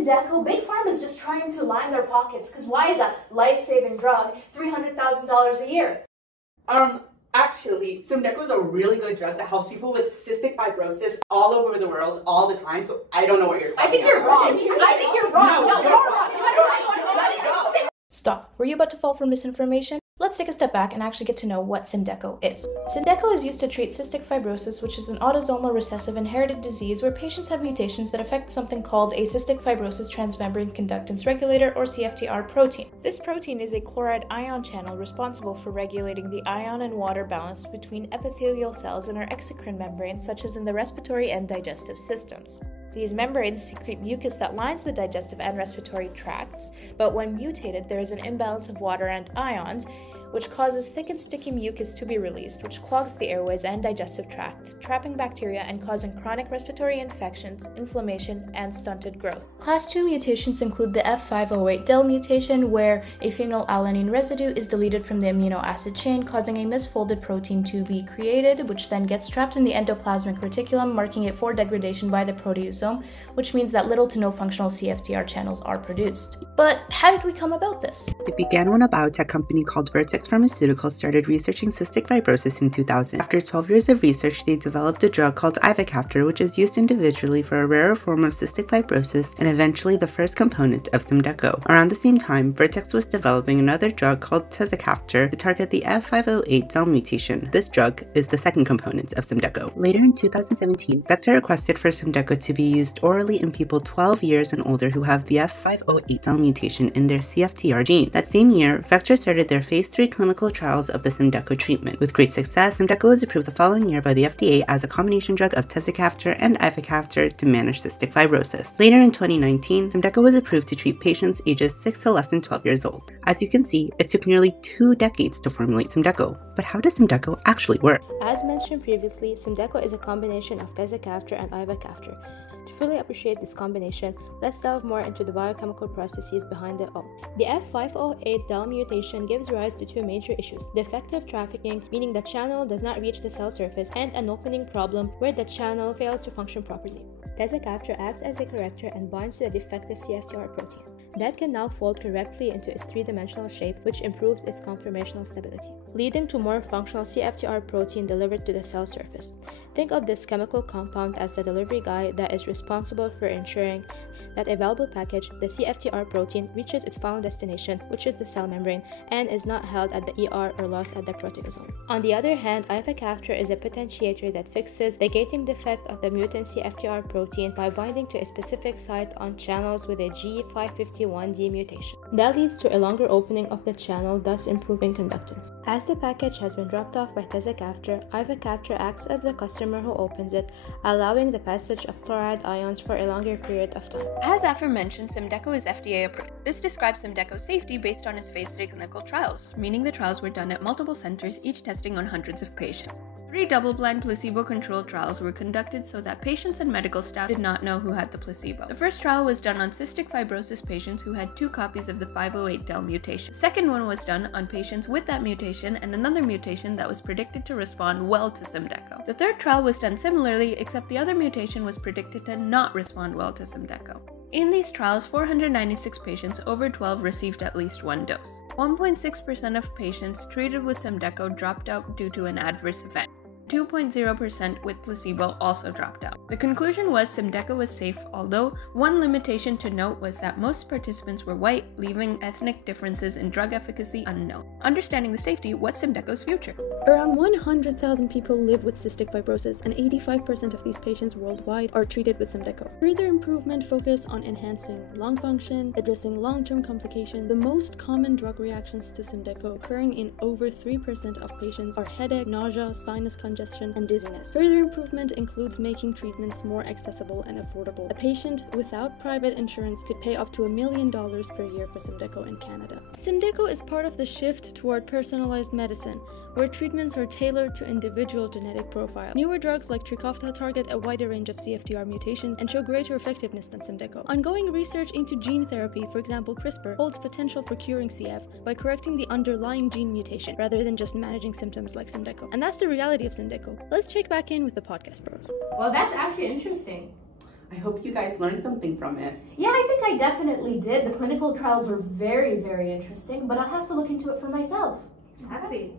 Symdeko, Big Pharma is just trying to line their pockets, because why is a life-saving drug $300,000 a year? Actually, Symdeko is a really good drug that helps people with cystic fibrosis all over the world, all the time, so I don't know what you're talking about. I think you're wrong. I think you're wrong. No, you're wrong. Stop. Were you about to fall for misinformation? Let's take a step back and actually get to know what Symdeko is. Symdeko is used to treat cystic fibrosis, which is an autosomal recessive inherited disease where patients have mutations that affect something called a cystic fibrosis transmembrane conductance regulator, or CFTR protein. This protein is a chloride ion channel responsible for regulating the ion and water balance between epithelial cells in our exocrine membranes, such as in the respiratory and digestive systems. These membranes secrete mucus that lines the digestive and respiratory tracts, but when mutated, there is an imbalance of water and ions, which causes thick and sticky mucus to be released, which clogs the airways and digestive tract, trapping bacteria and causing chronic respiratory infections, inflammation, and stunted growth. Class 2 mutations include the F508del mutation, where a phenylalanine residue is deleted from the amino acid chain, causing a misfolded protein to be created, which then gets trapped in the endoplasmic reticulum, marking it for degradation by the proteasome, which means that little to no functional CFTR channels are produced. But how did we come about this? It began when a biotech company called Vertex Pharmaceuticals started researching cystic fibrosis in 2000. After 12 years of research, they developed a drug called ivacaftor, which is used individually for a rarer form of cystic fibrosis and eventually the first component of Symdeko. Around the same time, Vertex was developing another drug called tezacaftor to target the F508del mutation. This drug is the second component of Symdeko. Later in 2017, Vector requested for Symdeko to be used orally in people 12 years and older who have the F508del mutation in their CFTR gene. That same year, Vector started their phase 3 clinical trials of the Symdeko treatment. With great success, Symdeko was approved the following year by the FDA as a combination drug of tezacaftor and ivacaftor to manage cystic fibrosis. Later in 2019, Symdeko was approved to treat patients ages 6 to less than 12 years old. As you can see, it took nearly 2 decades to formulate Symdeko. But how does Symdeko actually work? As mentioned previously, Symdeko is a combination of tezacaftor and ivacaftor. To fully appreciate this combination, let's delve more into the biochemical processes behind it all. The F508del mutation gives rise to two major issues: defective trafficking, meaning the channel does not reach the cell surface, and an opening problem where the channel fails to function properly. Tezacaftor acts as a corrector and binds to a defective CFTR protein. That can now fold correctly into its three-dimensional shape, which improves its conformational stability, leading to more functional CFTR protein delivered to the cell surface. Think of this chemical compound as the delivery guy that is responsible for ensuring that a valuable package, the CFTR protein, reaches its final destination, which is the cell membrane, and is not held at the ER or lost at the proteasome. On the other hand, ivacaftor is a potentiator that fixes the gating defect of the mutant CFTR protein by binding to a specific site on channels with a G551D mutation. That leads to a longer opening of the channel, thus improving conductance. As the package has been dropped off by tezacaftor, ivacaftor acts as the customer who opens it, allowing the passage of chloride ions for a longer period of time. As aforementioned, Symdeko is FDA approved. This describes Symdeko's safety based on its phase 3 clinical trials, meaning the trials were done at multiple centers, each testing on hundreds of patients. 3 double-blind placebo-controlled trials were conducted so that patients and medical staff did not know who had the placebo. The first trial was done on cystic fibrosis patients who had 2 copies of the 508del mutation. The second one was done on patients with that mutation and another mutation that was predicted to respond well to Symdeko. The third trial was done similarly, except the other mutation was predicted to not respond well to Symdeko. In these trials, 496 patients over 12 received at least 1 dose. 1.6% of patients treated with Symdeko dropped out due to an adverse event. 2.0% with placebo also dropped out. The conclusion was Symdeko was safe, although one limitation to note was that most participants were white, leaving ethnic differences in drug efficacy unknown. Understanding the safety, what's Symdeko's future? Around 100,000 people live with cystic fibrosis, and 85% of these patients worldwide are treated with Symdeko. Further improvement focus on enhancing lung function, addressing long-term complications. The most common drug reactions to Symdeko occurring in over 3% of patients are headache, nausea, sinus congestion, and dizziness. Further improvement includes making treatments more accessible and affordable. A patient without private insurance could pay up to $1 million per year for Symdeko in Canada. Symdeko is part of the shift toward personalized medicine, where treatments are tailored to individual genetic profile. Newer drugs like Trikafta target a wider range of CFTR mutations and show greater effectiveness than Symdeko. Ongoing research into gene therapy, for example CRISPR, holds potential for curing CF by correcting the underlying gene mutation rather than just managing symptoms like Symdeko. And that's the reality of Symdeko. Let's check back in with the podcast bros. Well, that's actually interesting. I hope you guys learned something from it. Yeah, I think I definitely did. The clinical trials are very, very interesting, but I'll have to look into it for myself. Exactly.